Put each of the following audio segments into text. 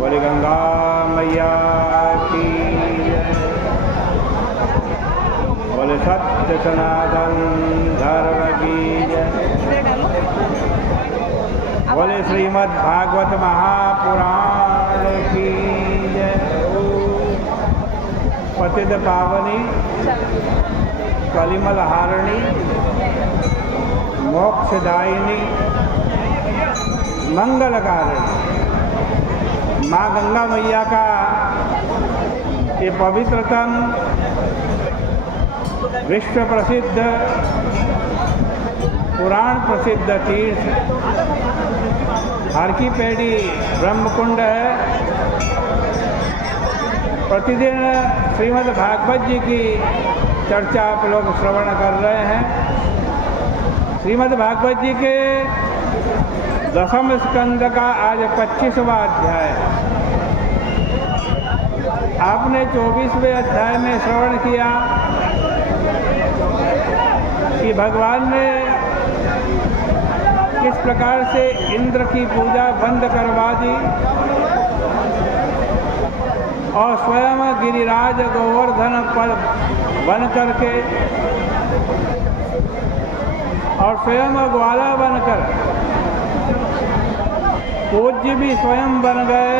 बोले गंगा मैया की जय। बोले सत्य सनातन धर्म की जय। बोले श्रीमद् भागवत महापुराण की जय। पतित पावनी कलिमल हारिणी मोक्षदायिनी मंगलकारिणी माँ गंगा मैया का ये पवित्रतम विश्व प्रसिद्ध पुराण प्रसिद्ध तीर्थ हर की पेड़ी ब्रह्मकुंड है। प्रतिदिन श्रीमद् भागवत जी की चर्चा आप लोग श्रवण कर रहे हैं। श्रीमद् भागवत जी के दसम स्कंद का आज 25वां अध्याय है। आपने 24वें अध्याय में श्रवण किया कि भगवान ने किस प्रकार से इंद्र की पूजा बंद करवा दी और स्वयं गिरिराज गोवर्धन पर बन करके और स्वयं ग्वाला बनकर पूज्य भी स्वयं बन गए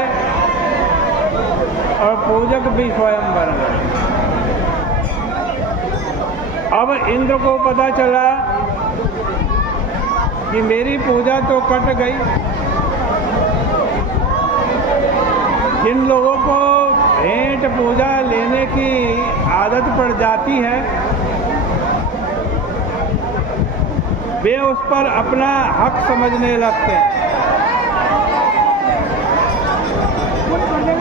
और पूजक भी स्वयं बन गए। अब इंद्र को पता चला कि मेरी पूजा तो कट गई। जिन लोगों को भेंट पूजा लेने की आदत पड़ जाती है वे उस पर अपना हक समझने लगते हैं।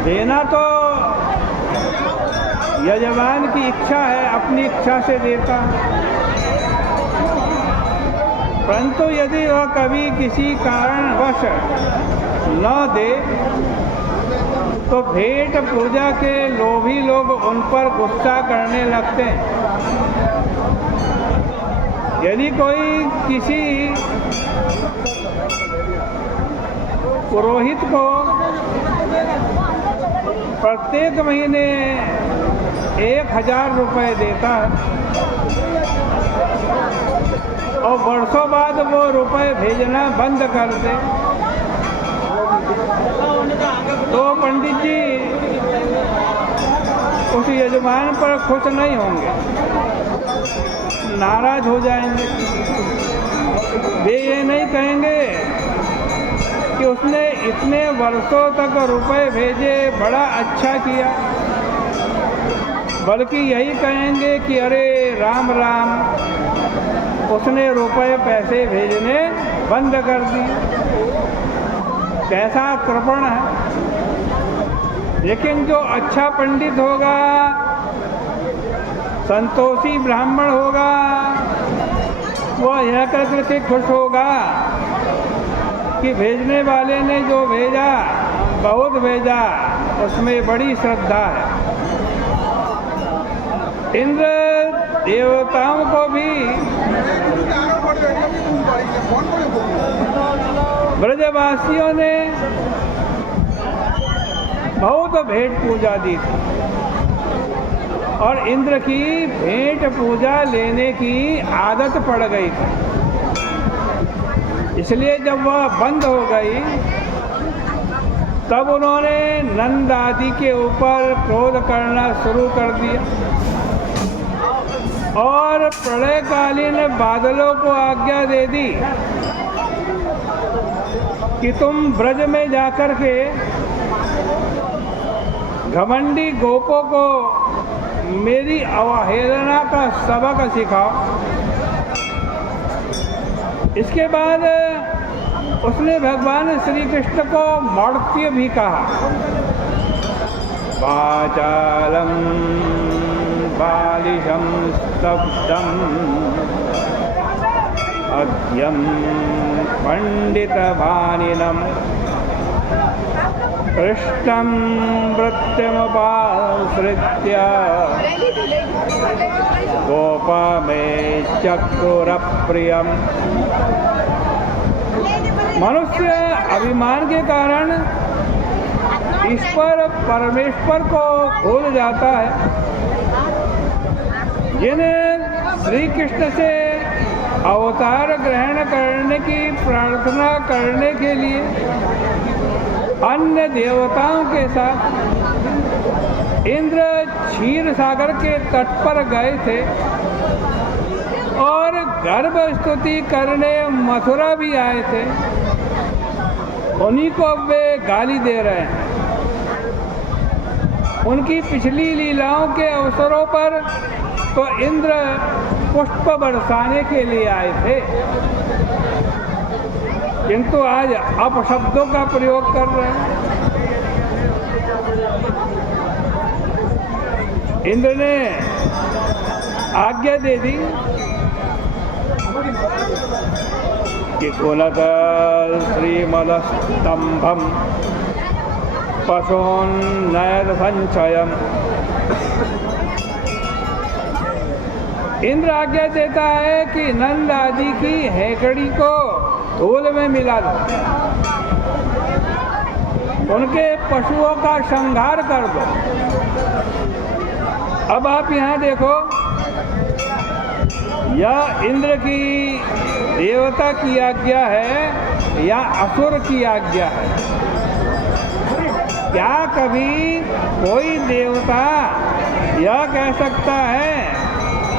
देना तो यजमान की इच्छा है, अपनी इच्छा से देता, परंतु यदि वह कभी किसी कारणवश न दे तो भेंट पूजा के लोभी लोग उन पर गुस्सा करने लगते हैं। यदि कोई किसी पुरोहित को प्रत्येक महीने 1000 रुपये देता है और वर्षों बाद वो रुपए भेजना बंद कर दे तो पंडित जी उस यजमान पर खुश नहीं होंगे, नाराज हो जाएंगे। वे ये नहीं कहेंगे कि उसने इतने वर्षों तक रुपए भेजे, बड़ा अच्छा किया, बल्कि यही कहेंगे कि अरे राम राम, उसने रुपए पैसे भेजने बंद कर दिए, कैसा कृपण है। लेकिन जो अच्छा पंडित होगा, संतोषी ब्राह्मण होगा, वो यह कर के खुश होगा कि भेजने वाले ने जो भेजा बहुत भेजा, उसमें बड़ी श्रद्धा है। इंद्र देवताओं को भी ब्रजवासियों ने बहुत भेंट पूजा दी थी और इंद्र की भेंट पूजा लेने की आदत पड़ गई थी। इसलिए जब वह बंद हो गई तब उन्होंने नंद आदि के ऊपर क्रोध करना शुरू कर दिया और प्रलयकालीन बादलों को आज्ञा दे दी कि तुम ब्रज में जाकर के घमंडी गोपों को मेरी अवहेलना का सबक सिखाओ। इसके बाद उसने भगवान श्री कृष्ण को मौर्त्य भी कहा। वाचालम बालिशम स्तब्धम अद्यम पंडित भानिनम कृष्णं वृत्तिमुपाश्रित्य गोपमे चक्रुरप्रियम्। मनुष्य अभिमान के कारण ईश्वर परमेश्वर को भूल जाता है। जिन्हें श्री कृष्ण से अवतार ग्रहण करने की प्रार्थना करने के लिए अन्य देवताओं के साथ इंद्र क्षीर सागर के तट पर गए थे और गर्भ स्तुति करने मथुरा भी आए थे, उन्हीं को वे गाली दे रहे हैं। उनकी पिछली लीलाओं के अवसरों पर तो इंद्र पुष्प बरसाने के लिए आए थे, किंतु आज अपशब्दों का प्रयोग कर रहे हैं। इंद्र ने आज्ञा दे दी कि कुलकल श्रीमदस्तंभम पशोन्नयद संचयम। इंद्र आज्ञा देता है कि नंद आदि की हेकड़ी को धूल में मिला दो, उनके पशुओं का संहार कर दो। अब आप यहाँ देखो, यह इंद्र की देवता की आज्ञा है या असुर की आज्ञा है? क्या कभी कोई देवता यह कह सकता है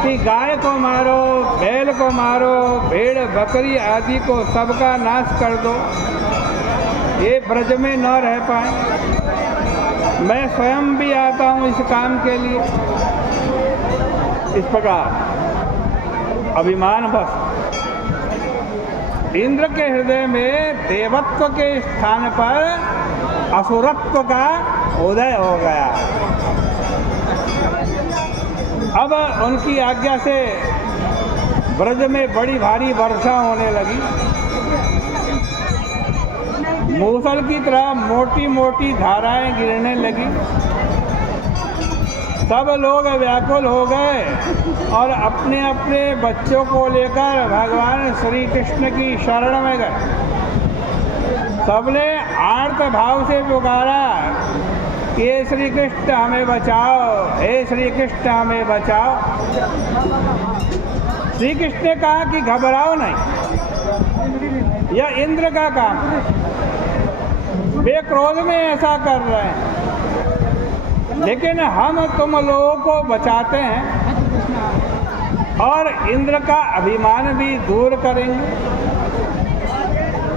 कि गाय को मारो, बैल को मारो, भेड़ बकरी आदि को सबका नाश कर दो, ये ब्रज में न रह पाए? मैं स्वयं भी आता हूँ इस काम के लिए। इस प्रकार अभिमान बस इंद्र के हृदय में देवत्व के स्थान पर असुरत्व का उदय हो गया। अब उनकी आज्ञा से ब्रज में बड़ी भारी वर्षा होने लगी। मूसल की तरह मोटी मोटी धाराएं गिरने लगी। सब लोग व्याकुल हो गए और अपने अपने बच्चों को लेकर भगवान श्री कृष्ण की शरण में गए। सबने आर्त भाव से पुकारा कि हे श्री कृष्ण हमें बचाओ, हे श्री कृष्ण हमें बचाओ। श्री कृष्ण ने कहा कि घबराओ नहीं, यह इंद्र का काम, वे क्रोध में ऐसा कर रहे हैं, लेकिन हम तुम लोगों को बचाते हैं और इंद्र का अभिमान भी दूर करेंगे।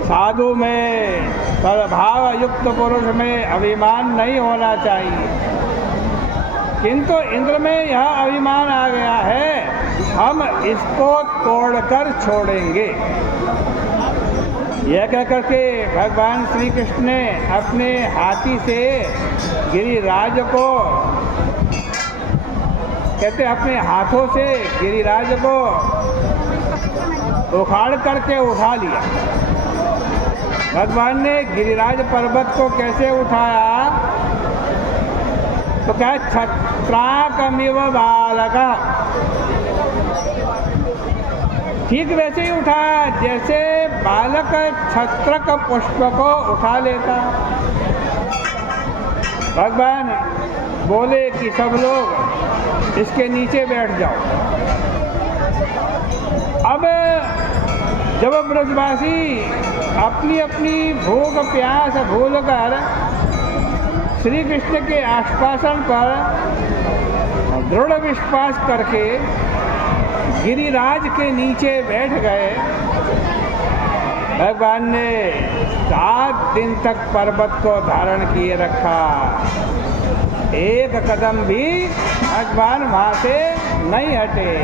साधु में, सद्भाव युक्त पुरुष में अभिमान नहीं होना चाहिए, किंतु इंद्र में यह अभिमान आ गया है, हम इसको तोड़कर छोड़ेंगे। यह कहकर के भगवान श्री कृष्ण ने अपने हाथी से गिरिराज को, कहते अपने हाथों से गिरिराज को उखाड़ करके उठा लिया। भगवान ने गिरिराज पर्वत को कैसे उठाया? तो क्या छत्राकमिव बालका, ठीक वैसे ही उठाया जैसे बालक छत्रक पुष्प को उठा लेता। भगवान बोले कि सब लोग इसके नीचे बैठ जाओ। अब जब ब्रजवासी अपनी अपनी भूख प्यास भूलकर श्री कृष्ण के आश्वासन पर दृढ़ विश्वास करके गिरिराज के नीचे बैठ गए, भगवान ने 7 दिन तक पर्वत को धारण किए रखा। एक कदम भी भगवान वहाँ से नहीं हटे।